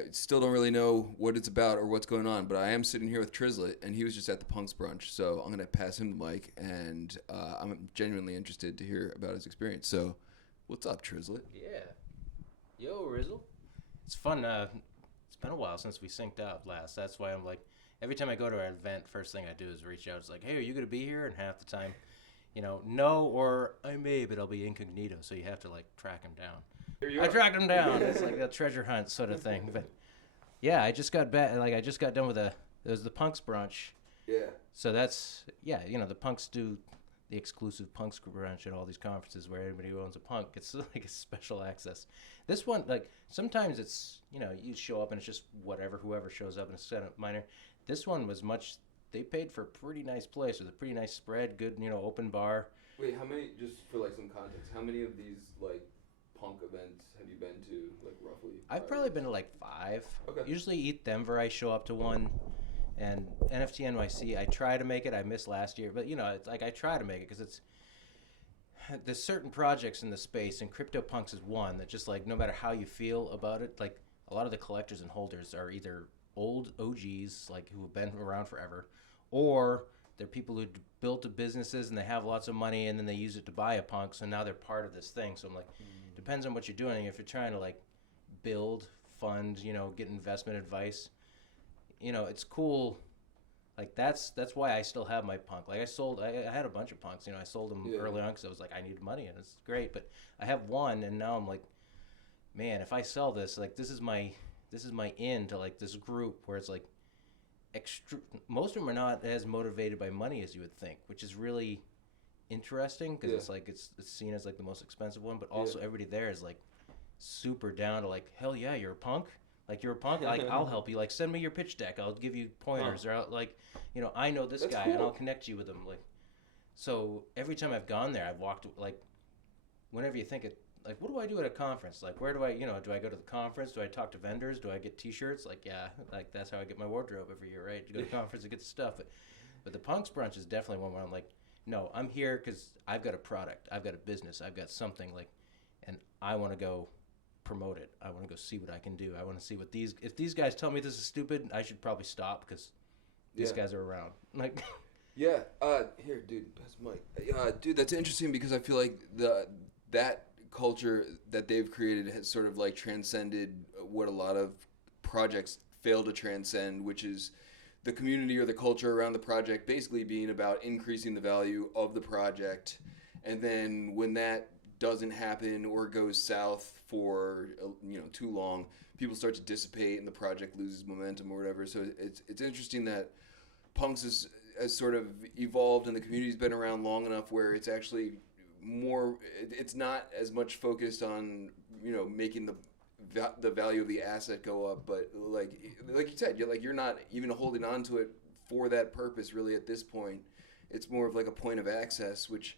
I still don't really know what it's about or what's going on, but I am sitting here with Trislit, and he was just at the Punks brunch, so I'm gonna pass him the mic, and I'm genuinely interested to hear about his experience. So, what's up, Trislit? Yeah. Yo, Rizzle. It's fun. It's been a while since we synced up last. That's why I'm like, every time I go to an event, first thing I do is reach out. It's like, hey, are you going to be here? And half the time, no, or I may, but I'll be incognito. So you have to like track him down. Here you I are. tracked him down. It's like a treasure hunt sort of thing. But yeah, I just got back. Like I just got done with it was the Punks brunch. Yeah. So that's the punks do the exclusive punks brunch at all these conferences where anybody who owns a punk gets like a special access. This one, like sometimes it's you show up and it's just whoever shows up and it's kind of minor. This one was much. They paid for a pretty nice place with a pretty nice spread, good open bar. Wait, how many? Just for like some context, how many of these like punk events have you been to, like roughly? I've probably been to like 5. Okay. Usually Eat Denver, I show up to one. And NFT NYC, I try to make it. I missed last year, but it's like I try to make it because there's certain projects in the space, and CryptoPunks is one that just like no matter how you feel about it, like a lot of the collectors and holders are either old OGs like who have been around forever, or they're people who built businesses and they have lots of money and then they use it to buy a punk, so now they're part of this thing. So I'm like, depends on what you're doing. If you're trying to like build, fund, get investment advice. It's cool. Like that's why I still have my punk. Like I had a bunch of punks. I sold them early on because I was like I needed money and it's great. But I have one and now I'm like, man, if I sell this, like this is my in to like this group where it's like most of them are not as motivated by money as you would think, which is really interesting because it's like it's seen as like the most expensive one, but also everybody there is like super down to like hell yeah, you're a punk. Like you're a punk, like I'll help you. Like send me your pitch deck, I'll give you pointers, or like, I know this guy, cool. and I'll connect you with him. Like, so every time I've gone there, I've walked like, whenever you think it, like, what do I do at a conference? Like, where do I, do I go to the conference? Do I talk to vendors? Do I get T-shirts? Like, yeah, like that's how I get my wardrobe every year, right? You go to the conference and get the stuff. But the punks brunch is definitely one where I'm like, no, I'm here because I've got a product, I've got a business, I've got something like, and I want to go promote it. I want to go see what I can do. I want to see what if these guys tell me this is stupid, I should probably stop because these guys are around. Like, yeah. Here, dude, pass the mic. Dude, that's interesting because I feel like that culture that they've created has sort of like transcended what a lot of projects fail to transcend, which is the community or the culture around the project basically being about increasing the value of the project, and then when that doesn't happen or goes south for too long, people start to dissipate and the project loses momentum or whatever. So it's interesting that punks has sort of evolved and the community's been around long enough where it's actually more, it's not as much focused on making the value of the asset go up, but like you said, you're not even holding on to it for that purpose really at this point. It's more of like a point of access, which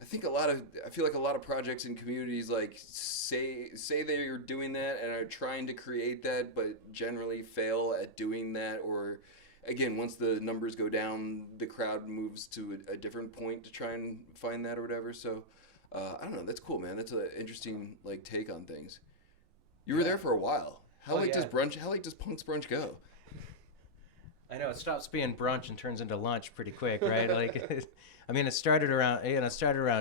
I feel like a lot of projects and communities like say they're doing that and are trying to create that, but generally fail at doing that. Or again, once the numbers go down, the crowd moves to a different point to try and find that or whatever. So I don't know. That's cool, man. That's an interesting like take on things. You were there for a while. How late does Punk's brunch go? I know it stops being brunch and turns into lunch pretty quick, right? Like, I mean, it started around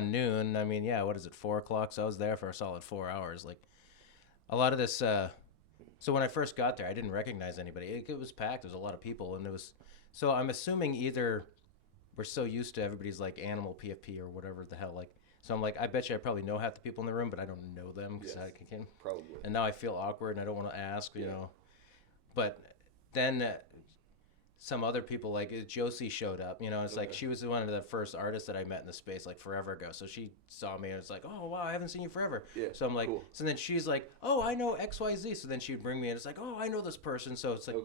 noon. I mean, yeah, what is it, 4:00? So I was there for a solid 4 hours. Like, a lot of this. So when I first got there, I didn't recognize anybody. It was packed. There was a lot of people, and it was. So I'm assuming either we're so used to everybody's like animal PFP or whatever the hell. Like, so I'm like, I bet you I probably know half the people in the room, but I don't know them because I can. Probably. And now I feel awkward, and I don't want to ask, you know. But then. Some other people like Josie showed up, it's like she was one of the first artists that I met in the space like forever ago. So she saw me and it's like, oh wow, I haven't seen you forever. Yeah, so I'm like, cool. So then she's like, oh, I know XYZ. So then she'd bring me in. It's like, oh, I know this person. So it's like,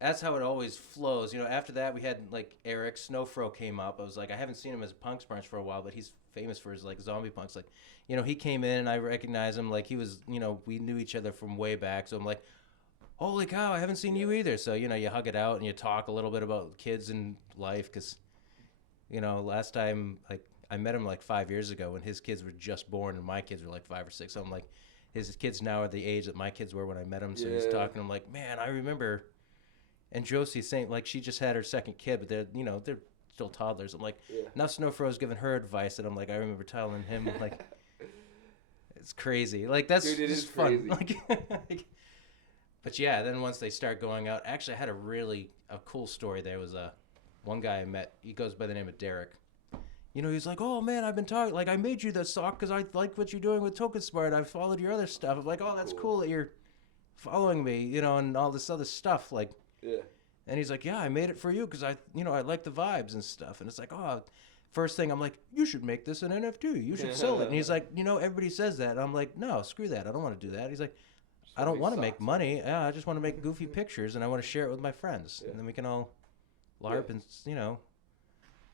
that's how it always flows. After that we had like Eric Snowfro came up. I was like, I haven't seen him as Punks Brunch for a while, but he's famous for his like zombie punks. Like, he came in and I recognized him. Like he was, we knew each other from way back. So I'm like, holy cow, I haven't seen you either. So, you hug it out and you talk a little bit about kids and life because, last time, like, I met him like 5 years ago when his kids were just born and my kids were like 5 or 6. So I'm like, his kids now are the age that my kids were when I met him. So he's talking. I'm like, man, I remember. And Josie's saying like she just had her second kid, but they're still toddlers. I'm like, now Snowfro's giving her advice, and I'm like, I remember telling him like, it's crazy. Like that's Dude, it just is fun. crazy. Like, but yeah, then once they start going out, actually, I had a cool story. There was one guy I met. He goes by the name of Derek. He's like, oh man, I've been talking. Like, I made you the sock because I like what you're doing with Token Smart. I followed your other stuff. I'm like, oh, that's cool that you're following me, and all this other stuff. Like, yeah. And he's like, yeah, I made it for you because I like the vibes and stuff. And it's like, oh, first thing I'm like, you should make this an NFT. You should sell it. And he's like, everybody says that. And I'm like, no, screw that. I don't want to do that. He's like, I don't want to make money. Yeah, I just want to make goofy pictures and I want to share it with my friends. And then we can all LARP and, I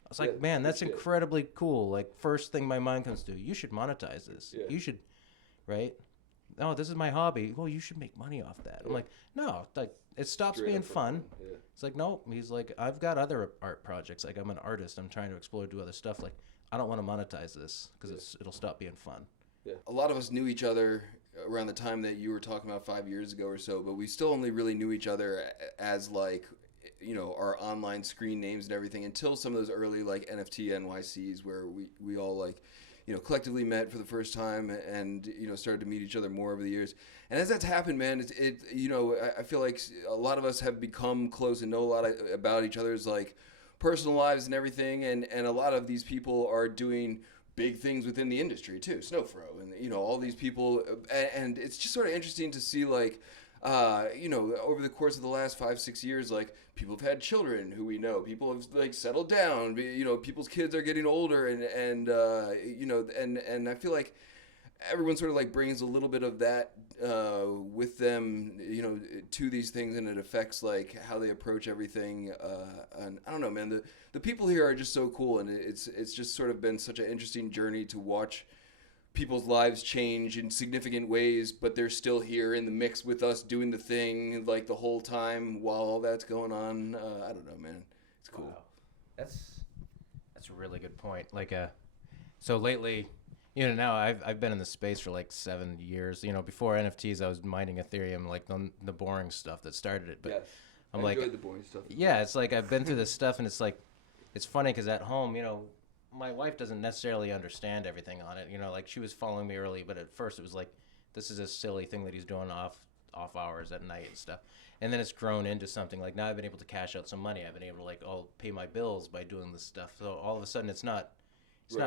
was like, man, that's incredibly cool. Like, first thing my mind comes to, you should monetize this. You should, right? Oh, this is my hobby. Well, you should make money off that. I'm like, no, like, it stops being fun. It's like, no. He's like, I've got other art projects. Like, I'm an artist. I'm trying to explore, do other stuff. Like, I don't want to monetize this because it'll stop being fun. Yeah. A lot of us knew each other around the time that you were talking about 5 years ago or so, but we still only really knew each other as like, our online screen names and everything until some of those early like NFT NYCs where we all like, collectively met for the first time and, started to meet each other more over the years. And as that's happened, man, I feel like a lot of us have become close and know a lot about each other's like personal lives and everything. And a lot of these people are doing big things within the industry too, Snowfro and, all these people. And it's just sort of interesting to see like, over the course of the last 5-6 years, like people have had children who we know, people have like settled down, people's kids are getting older and I feel like everyone sort of like brings a little bit of that, with them, to these things, and it affects like how they approach everything. And I don't know, man, the people here are just so cool. And it's just sort of been such an interesting journey to watch people's lives change in significant ways, but they're still here in the mix with us doing the thing like the whole time while all that's going on. I don't know, man. It's cool. Wow. That's a really good point. Like, so lately, now I've been in the space for like 7 years. Before NFTs, I was mining Ethereum, like the boring stuff that started it. But I enjoyed the boring stuff. Yeah, it's like I've been through this stuff, and it's like, it's funny because at home, my wife doesn't necessarily understand everything on it. Like she was following me early, but at first it was like, this is a silly thing that he's doing off hours at night and stuff. And then it's grown into something like now I've been able to cash out some money. I've been able to like, pay my bills by doing this stuff. So all of a sudden it's not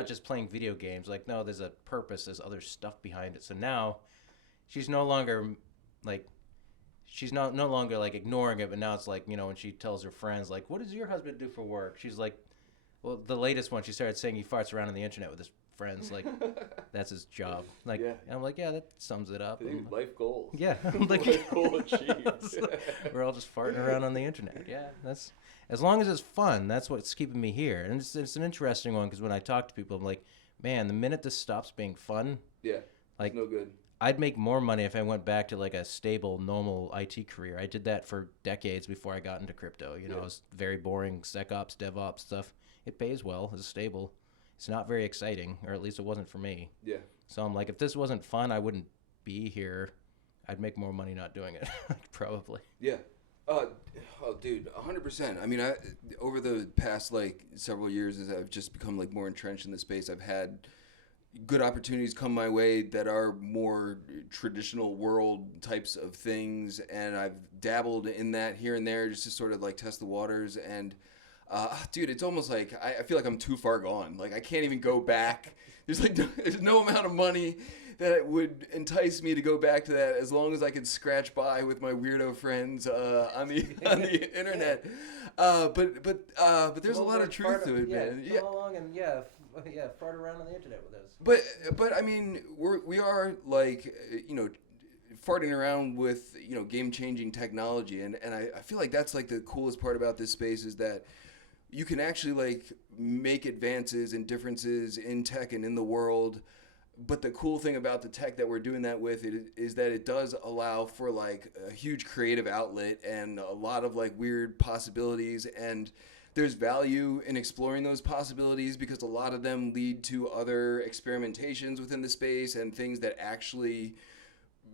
just playing video games. Like, no, there's a purpose. There's other stuff behind it. So now she's no longer like, no longer like ignoring it, but now it's like, when she tells her friends, like, what does your husband do for work? She's like, well, the latest one, she started saying he farts around on the internet with his friends. Like, that's his job. Like, and I'm like, yeah, that sums it up. Life goals. Yeah. I'm like, life goal achieved. We're all just farting around on the internet. Yeah, that's, as long as it's fun, that's what's keeping me here. And it's an interesting one because when I talk to people, I'm like, man, the minute this stops being fun, like, it's no good. I'd make more money if I went back to like a stable, normal IT career. I did that for decades before I got into crypto. It was very boring SecOps, DevOps stuff. It pays well. It's stable. It's not very exciting, or at least it wasn't for me. Yeah. So I'm like, if this wasn't fun, I wouldn't be here. I'd make more money not doing it, probably. Yeah. Dude, 100%. I mean, over the past like several years, as I've just become like more entrenched in the space, I've had good opportunities come my way that are more traditional world types of things, and I've dabbled in that here and there just to sort of like test the waters. And dude, it's almost like I feel like I'm too far gone. Like I can't even go back. There's no amount of money that would entice me to go back to that as long as I could scratch by with my weirdo friends on the internet. But there's a lot of truth to it, man. Yeah, come along and fart around on the internet with us. But I mean, we are like, farting around with, game-changing technology, and I feel like that's like the coolest part about this space is that you can actually like make advances and differences in tech and in the world. But the cool thing about the tech that we're doing that with is that it does allow for like a huge creative outlet and a lot of like weird possibilities, and there's value in exploring those possibilities because a lot of them lead to other experimentations within the space and things that actually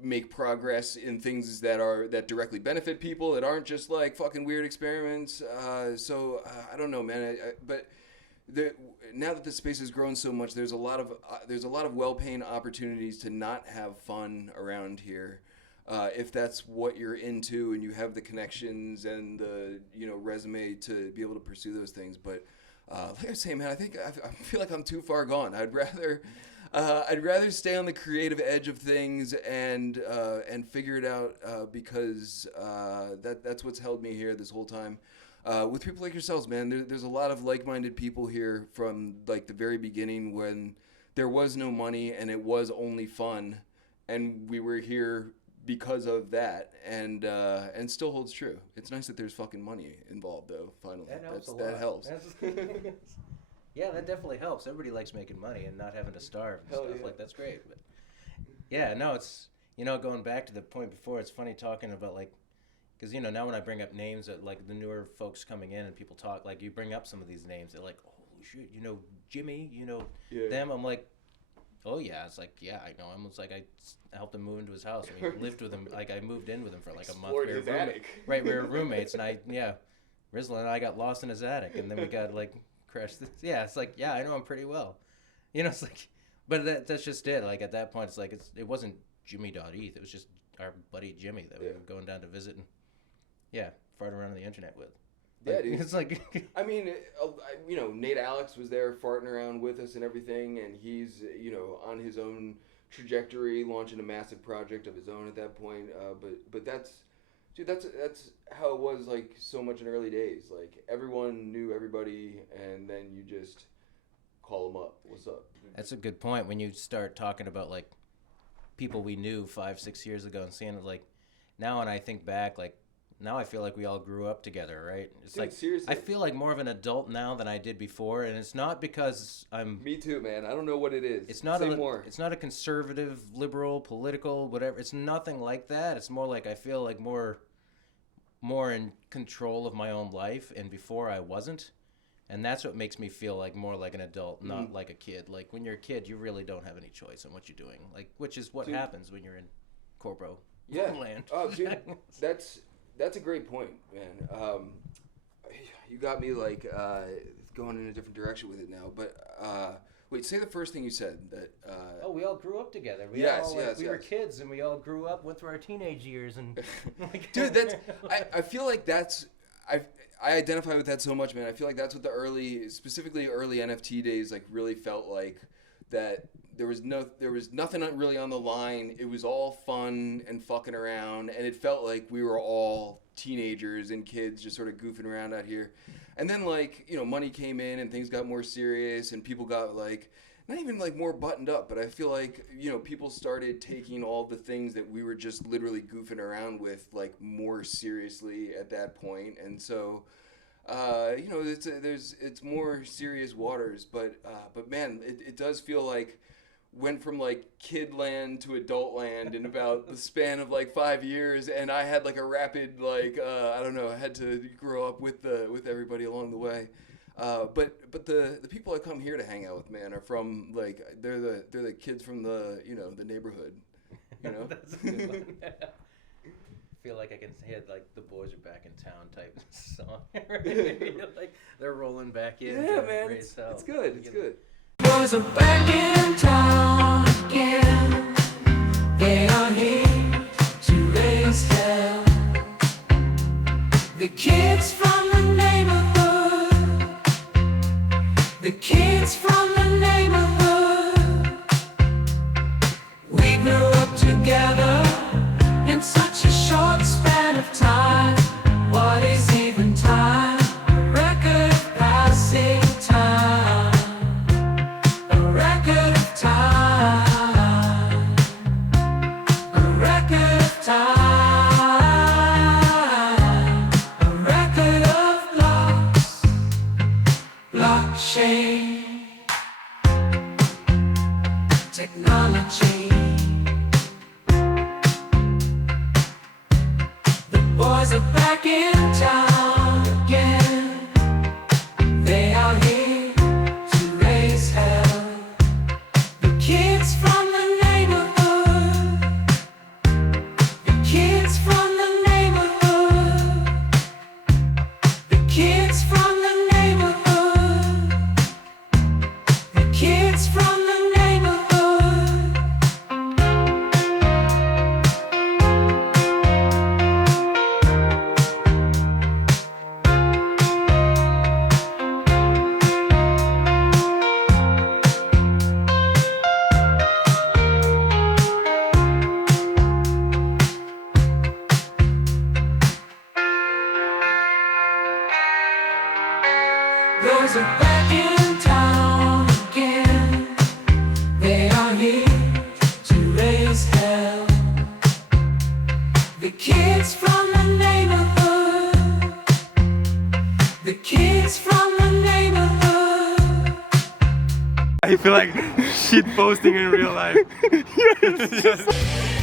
make progress in things that directly benefit people, that aren't just like fucking weird experiments. So I don't know, man. But now that the space has grown so much, there's a lot of well-paying opportunities to not have fun around here. If that's what you're into and you have the connections and the resume to be able to pursue those things, but like I say, man, I feel like I'm too far gone. I'd rather stay on the creative edge of things and figure it out because that's what's held me here this whole time. With people like yourselves, man, there's a lot of like-minded people here from like the very beginning when there was no money and it was only fun, and we were here because of that, and still holds true. It's nice that there's fucking money involved, though. Finally, that helps. Yeah, that definitely helps. Everybody likes making money and not having to starve and stuff. Yeah. Like, that's great. But yeah, no, it's going back to the point before. It's funny talking about like, because now when I bring up names that like the newer folks coming in and people talk, like you bring up some of these names, they're like, holy shit, Jimmy, them. I'm like, oh yeah. It's like, yeah, I know him. It's like I helped him move into his house. I lived with him. Like I moved in with him for like a month. Explored his attic. Right, we were roommates, and Rizzle and I got lost in his attic, and then we got like crashed. Yeah, it's like, yeah, I know him pretty well. It's like, but that's just it. Like at that point, it's like it wasn't Jimmy.eth. It was just our buddy Jimmy that we were going down to visit and fart around on the internet with. Yeah, dude. It's like, I mean, Nate Alex was there farting around with us and everything, and he's, on his own trajectory, launching a massive project of his own at that point. But that's how it was like so much in early days. Like everyone knew everybody, and then you just call them up. What's up? That's a good point. When you start talking about like people we knew 5-6 years ago and seeing it like now, and I think back like. Now I feel like we all grew up together, right? It's Dude, like seriously. I feel like more of an adult now than I did before, and it's not because I'm. Me too, man. I don't know what it is. It's not It's not a conservative, liberal, political, whatever. It's nothing like that. It's more like I feel like more in control of my own life, and before I wasn't, and that's what makes me feel like more like an adult, not like a kid. Like when you're a kid, you really don't have any choice in what you're doing. Like which is what happens when you're in corpo land. Oh, dude, That's a great point, man. You got me like going in a different direction with it now. But wait, say the first thing you said. That. We all grew up together. We were kids, and we all grew up, went through our teenage years, and. Dude, I feel like that's. I identify with that so much, man. I feel like that's what specifically early NFT days, like really felt like. That there was nothing really on the line. It was all fun and fucking around, and it felt like we were all teenagers and kids just sort of goofing around out here. And then like, money came in and things got more serious and people got like not even like more buttoned up, but I feel like, people started taking all the things that we were just literally goofing around with like more seriously at that point. And so it's more serious waters, but man, it does feel like went from like kid land to adult land in about the span of like 5 years, and I had like a rapid like I don't know, I had to grow up with everybody along the way. But the people I come here to hang out with, man, are from like they're the kids from the the neighborhood, That's a good one. Feel like I can hear like the boys are back in town type song. Like they're rolling back in. Yeah, man, it's good. It's good. Boys are back in town again. They are here to raise hell. The kids from the neighborhood. The kids from the neighborhood. We grew up together. In such a short span of time, what is even time? A record of passing time. A record of time. A record of time. A record of blocks. Blockchain. Technology. Boys are back in town again. They are here to raise hell. The kids from the neighborhood. boys are back in town again. They are here to raise hell. The kids from the neighborhood. The kids from the neighborhood. I feel like shit posting in real life. Just-